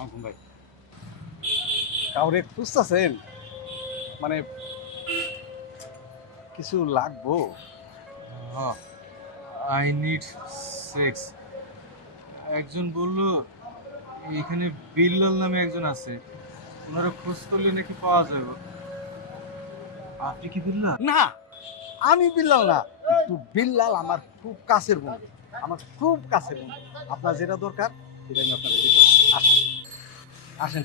আসসালামু ভাই, কাউরে খুঁজতেছেন? মানে কিছু লাগবো? হ্যাঁ, আই নিড সেক্স। একজন বলল এখানে বিল্লাল নামে একজন আছে, ওনারা খোঁজ করলে নাকি পাওয়া যাবে। আপনি কি বিল্লাল? না, আমি বিল্লাল না, কিন্তু বিল্লাল আমার খুব কাছের বন্ধু, আমার খুব কাছের বন্ধু। আপনার যেটা দরকার সেটা আমি আপনাদের দিতে পারবো। আসেন, আসেন।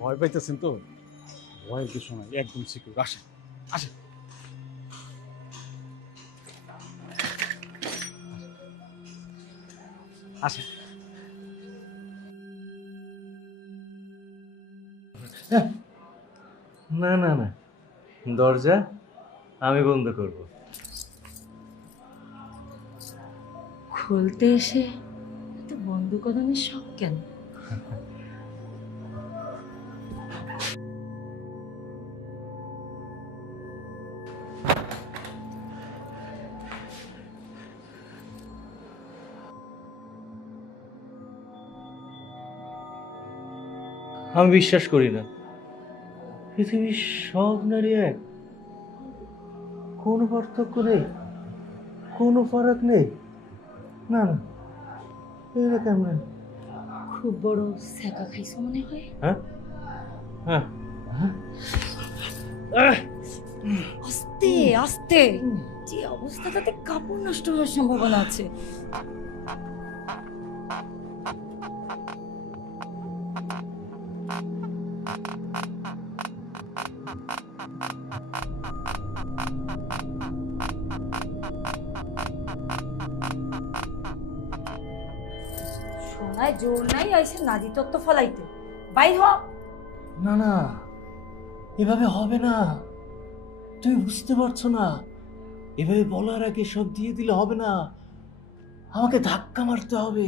ভয় পাইতেছেন তো? ভয়ের কিছু নাই, একদম সিকিউর। আসেন, আসেন, আসেন। না না না, দরজা আমি বন্ধ করব। খুলতে এসে এত বন্ধ কদমের শখ কেন? আমি বিশ্বাস করি না পৃথিবীর সব নারী এক, কোনো পার্থক্য নেই, কোনো ফারাক নেই। না না, এটা কেমন? খুব বড় ছ্যাঁকা খাইছো মনে হয়। হ্যাঁ হ্যাঁ হ্যাঁ। আস্তে আস্তে, যে অবস্থা তাতে কাপড় নষ্ট হওয়ার সম্ভাবনা আছে। সোনায় জোর নাই আইসে নারী তত্ত্ব ফলাইতে। বাইর হ। না না, এভাবে হবে না, তুমি বুঝতে পারছো না। এভাবে বলার আগে সব দিয়ে দিলে হবে না, আমাকে ধাক্কা মারতে হবে,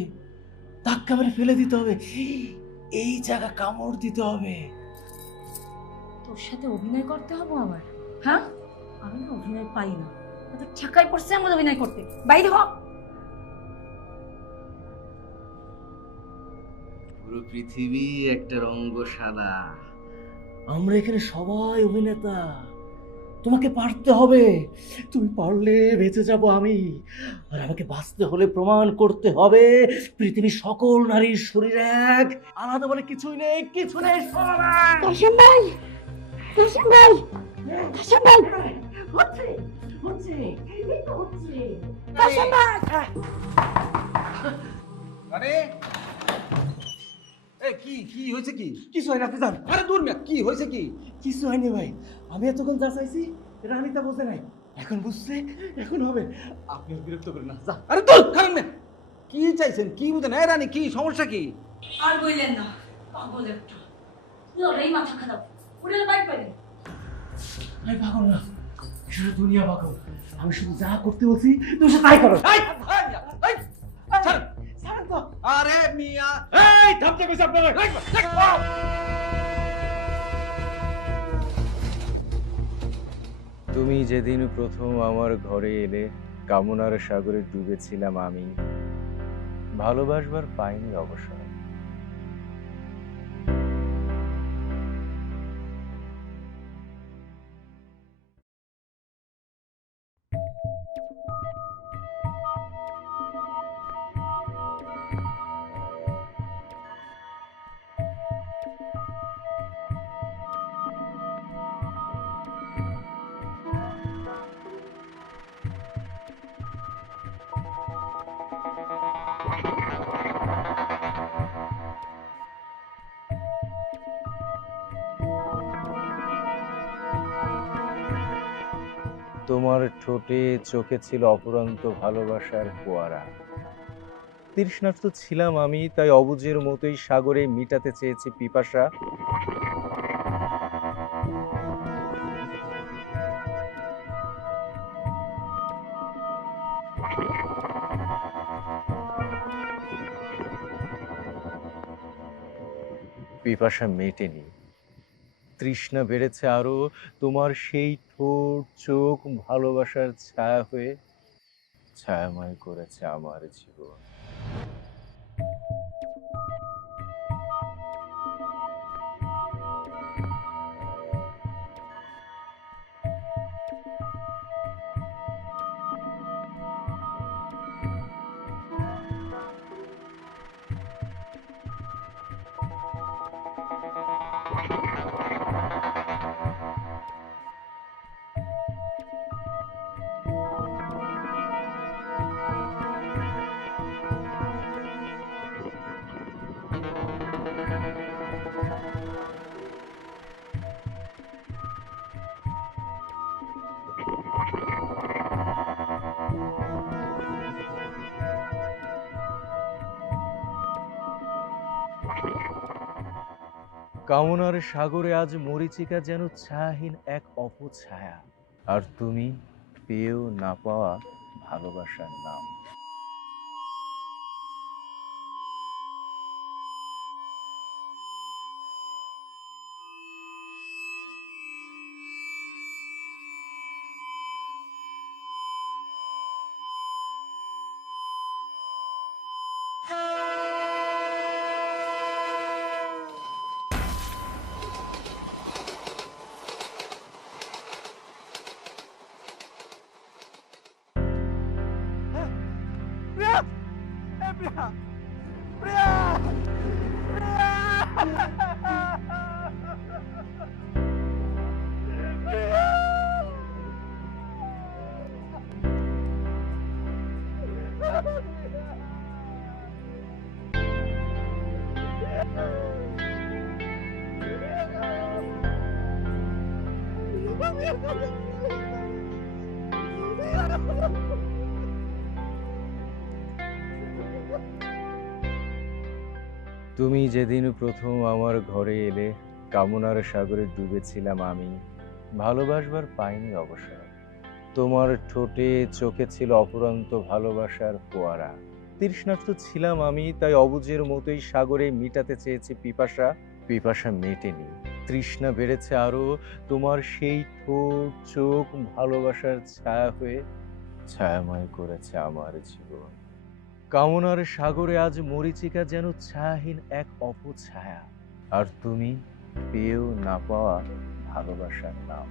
ধাক্কা মেরে ফেলে দিতে হবে, এই জায়গা কামড় দিতে হবে। তোর সাথে অভিনয় করতে হবে আমার? হ্যাঁ, আমি না অভিনয় পাই না। তো ঠেকাই পড়ছে আমার অভিনয় করতে। বাইর হ। পুরো পৃথিবী একটা রঙ্গশালা, আমরা এখানে সবাই অভিনেতা। তোমাকে পারতে হবে, তুমি পারলে বেঁচে যাব আমি, আর আমাকে বাঁচতে হলে প্রমাণ করতে হবে পৃথিবীর সকল নারীর শরীর এক, আলাদা বলে কিছুই নেই, কিছু নেই, সব এক। কাশেম ভাই, কাশেম ভাই, কাশেম ভাই, হচ্ছে হচ্ছে, এই তো হচ্ছে। কাশেম ভাই। আরে এ কি কি হয়েছে? কি কিছু হয় না, আপনি যান। আরে দূর মিয়া, কি হয়েছে? কি কিছু হয়নি ভাই, আমি এতক্ষণ যা চাইছি রানী তা বোঝে নাই, এখন বুঝছে, এখন হবে। আপনি আর বিরক্ত করেন না, যা। আরে দূর খারাপ মিয়া, কি চাইছেন? কি বুঝেন? এ রানী, কি সমস্যা? কি আর বললেন না, পাগল একটা। লড়াই মাথা খারাপ, উড়ে বাইর পারে। আমি পাগল না, সারা দুনিয়া পাগল। আমি শুধু যা করতে বলছি তুমি সে তাই করো। এই, এই মিয়া, এই, ছাড়েন। ছাড়েন তো। আরে মিয়া, এই থামতে কইছি আপনারা। তুমি যেদিন প্রথম আমার ঘরে এলে, কামনার সাগরে ডুবেছিলাম আমি, ভালোবাসবার পাইনি অবসর। তোমার ঠোঁটে চোখে ছিল অফুরন্ত ভালোবাসার ফোয়ারা। তৃষ্ণার্ত ছিলাম আমি, তাই অবুঝের মতোই সাগরে মিটাতে চেয়েছি পিপাসা। পিপাসা মেটেনি, তৃষ্ণা বেড়েছে আরো। তোমার সেই ঠোঁট চোখ ভালোবাসার ছায়া হয়ে ছায়াময় করেছে আমার জীবন। কামনার সাগরে আজ মরীচিকা যেন ছায়াহীন এক অপছায়া, আর তুমি পেয়েও না পাওয়া ভালোবাসার নাম। প্রিয়া, এ প্রিয়া, প্রিয়া, তুমি যেদিন প্রথম আমার ঘরে এলে, কামনার সাগরে ডুবেছিলাম আমি, ভালোবাসবার পাইনি অবসর। তোমার ঠোঁটে চোখে ছিল অফুরন্ত ভালোবাসার ফোয়ারা। তৃষ্ণার্ত ছিলাম আমি, তাই অবুঝের মতোই সাগরে মিটাতে চেয়েছি পিপাসা। পিপাসা মেটেনি, তৃষ্ণা বেড়েছে আরো। তোমার সেই ঠোঁট চোখ ভালোবাসার ছায়া হয়ে ছায়াময় করেছে আমার জীবন। কামনার সাগরে আজ মরীচিকা যেন ছায়াহীন এক অপছায়া, আর তুমি পেয়েও না পাওয়া ভালোবাসার নাম।